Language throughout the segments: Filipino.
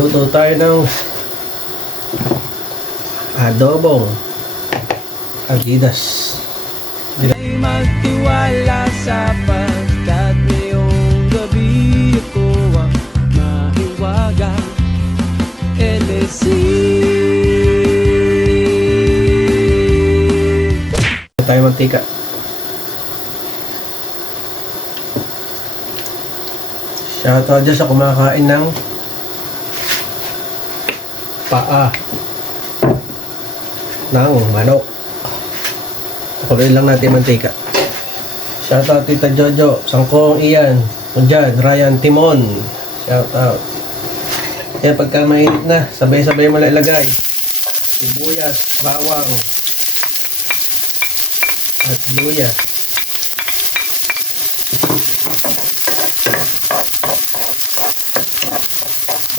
Luto tayo ng adobong Adidas. Ay magtiwala sapagkat ngayong gabi ako ang mahiwaga LSC tayo magtika. Shoutout dyan sa kumakain ng paa ng manok. Kuloy lang natin mantika. Shoutout Tita Jojo, Sangkong Ian, Kunjan, Ryan Timon. Shoutout. Yan, pagka mainit na, sabay-sabay mo lang ilagay. Sibuyas, bawang, at luya.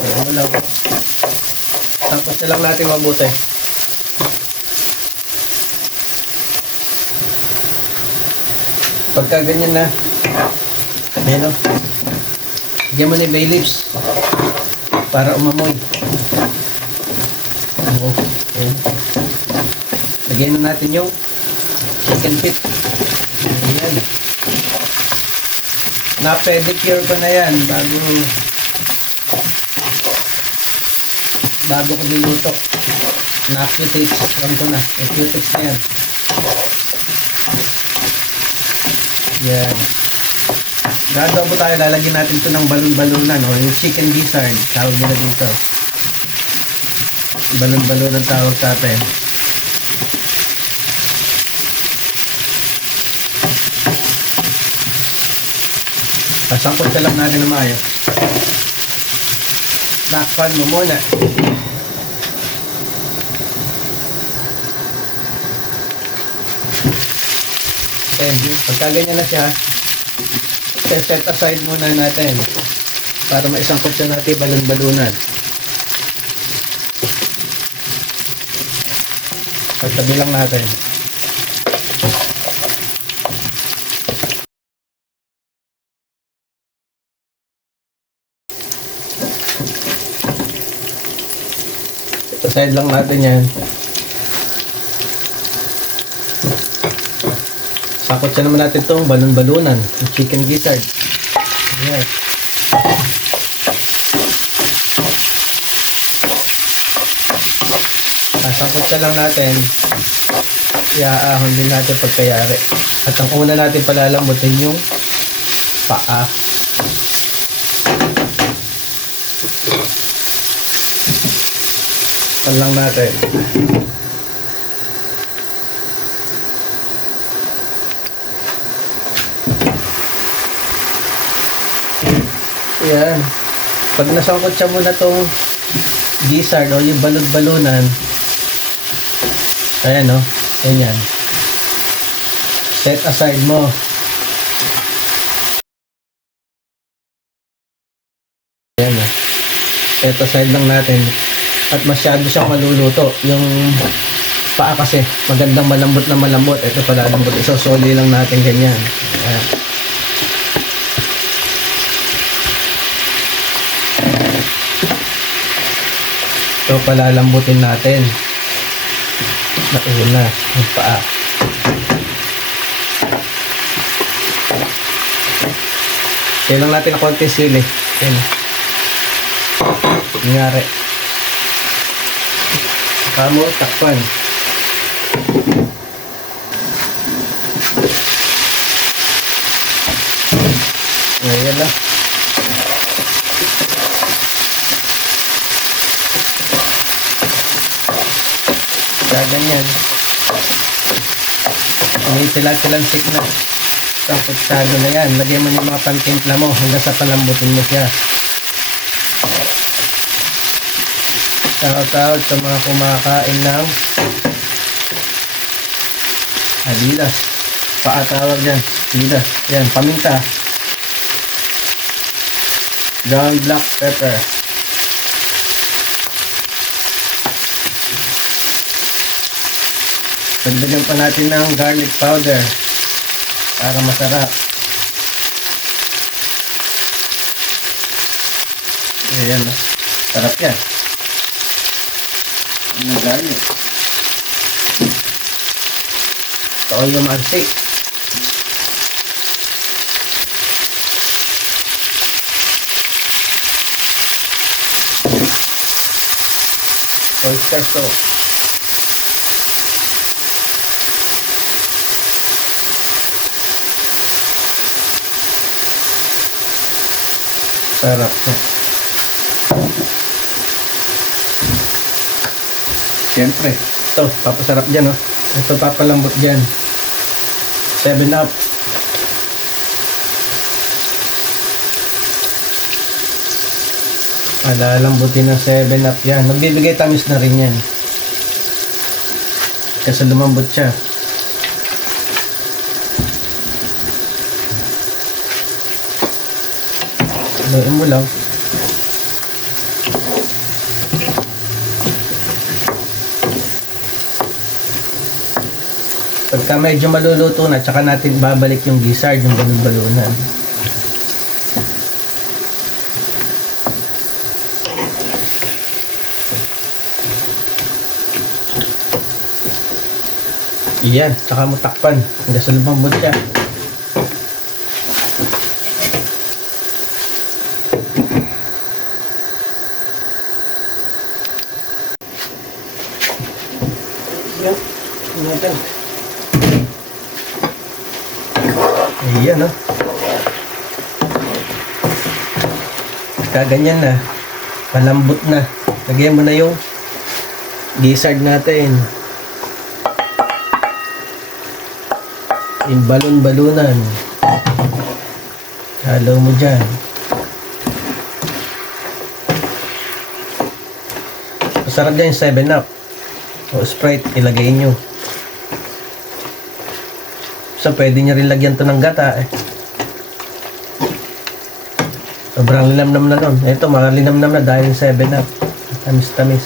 Ayan mo. Tapos na lang natin mabuti. Pagka ganyan na, ayan o. Lagyan mo ni bay leaves para umamoy. Oo, ayan. Lagyan na natin yung chicken feet. Ayan. Na-pedicure ko na yan bago bago ko diluto. Na-cutics ko na. May cutics na yan. Yan. Gagawa tayo, lalagyan natin ito ng balon-balonan o yung chicken gizzard. Tawag nila dito. Balon-balon ang tawag sa atin. Sasangkot ka lang natin na maayos. Takpan mo muna. And pagka ganyan na siya, set aside muna natin para maisangkot siya natin balon-balunan. Pagtabi lang natin. Aside lang natin yan. Siya naman natin itong balon-balunan. Yung chicken gizzard. Ayan. Sasangkot siya lang natin. Iaahon din natin pagkayari. At ang una natin palalambutin yung paa. Pan lang natin. Ayan. Pag nasangkot siya muna tong gizzard o yung balod-balunan, ayan o, ayan. Set aside mo. Ayan o. Set aside lang natin. At masyado siyang maluluto. Yung paa kasi magandang malambot na malambot. Ito pala lambot. Isosoli lang natin ganyan. Ayan. Ito palalambutin natin. Na una, yung paa. Kailang natin na konti sili. Ayan. Nangyari. Kamo, takpan. Ayan na. Kaya ganyan. May silat-silansik na. Tapos sado na yan. Lagyan mo yung mga pantimpla mo hanggang sa palambutin mo siya. Shout out sa mga kumakain ng Adidas. Paatawag dyan. Adidas. Yan, paminta. Ground black pepper. Dagdagan pa natin ng garlic powder para masarap. Ayan. Sarap yan. Ano gani? Toyo mansi. Oyster sauce. Sarap na. Siyempre. Ito, papasarap dyan, oh. Ito, papalambot dyan. 7 up. Palalambutin ng 7 up yan. Magbibigay tamis na rin yan. Kasi lumambot siya. Haluin mo lang. Pagka medyo maluluto na, tsaka natin babalik yung gizzard, yung balon-balunan. Iyan, tsaka mo takpan. Hanggang sa lumambot siya. Yan, yan natin. Ayan, oh. Kaganyan na. Malambot na. Lagyan mo na yung gizzard natin. Yung balon-balunan. Halo mo dyan. Masarap dyan yung 7-up. O Sprite, ilagay nyo. So, pwede nyo rin lagyan to ng gata eh. Sobrang linamnam na nun. Ito, mga linamnam na dahil 7-up. Tamis-tamis.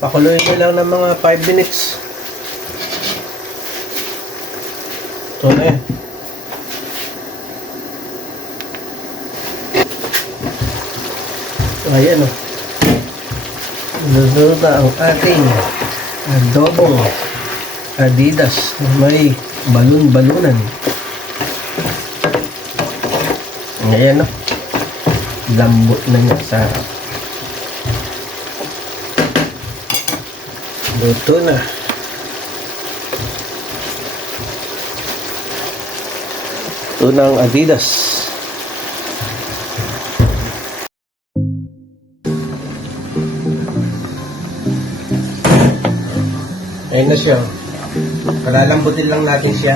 Pakuluin nyo lang ng mga 5 minutes. Ito na yan. Ayan o. Luluto na ang ating adobong Adidas na may balon-balunan. Ayan o. Lambot na niya sa Luto na. Ito na ang Adidas. Ayun na siya. Palalambutin lang natin siya.